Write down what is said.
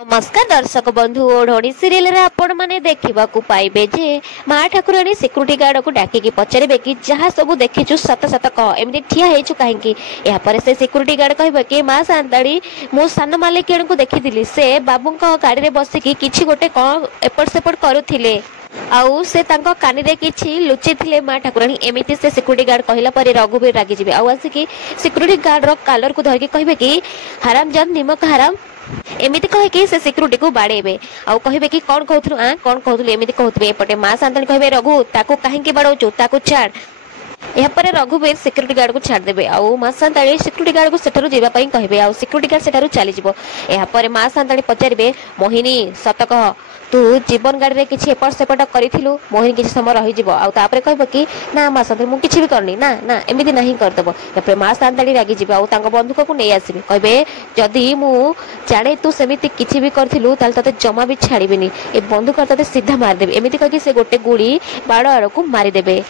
नमस्कार दर्शक बंधु ओढ़ी सीरियल रे आपण माने देखा पाइबे जे माँ ठाकुराणी सिक्यूरीटी गार्ड को डाकिकी पचारे कि जहाँ सब देखीचु सत सत कह एमती ठिया होइछु कहीं यापर से सिक्यूरीटी गार्ड कह कि माँ सांताड़ी मो सान मालिक को देखी से बाबू गाड़ी में बसिकी किछि गोटे कौन एपट सेपट करुथिले आउ से तांको कानी रे किछि लुचि थिले माँ ठाकुराणी एमिति से सिक्यूरीटी गार्ड कहला पर रघुवीर रागी जिवे आउ आसिकी सिक्यूरीटी गार्ड रो कलर को धरके कहबे कि हराम जन निमक हराम एमिति कहे कि से सिक्यूरीटी को बाड़ेबे आउ कहबे कि कौन कहथुलु कौन कहथुलु एमिति कहथबे एपटे माँ सांताणी कहबे रघु ताको काहेकि बाड़ौचु ताको छाड़ यापर रघुवीर सिक्यूरीटी गार्ड को छाड़ देबे आउ माँ सांताणी सिक्यूरीटी गार्ड को सेठारु जीवा पई कहबे आउ सिक्यूरीटी गार्ड सेठारु चली जिवो यापर माँ सांताणी पचारिबे मोहिनी सत कह तू जीवन गाड़ी रे किछि एपट सेपट करिथिलु मोहिनी किछि समय रहि जिवो आउ तापरे कहबो कि ना माँ सांताणी मु किछि भी करनी ना ना एमिति नाही करदबो यापर माँ सांताणी रागी जिवो आउ तांको बंधुक को नै आसीबे कहबे जदी मु जाने तू सेमिति किछि भी करथिलु ताल तते जमा भी छाड़ीबिनी ए बंधुक तते सीधा मार देबे एमिति कहि कि से गोटे गुली बाड़ आड़ को मारी देबे।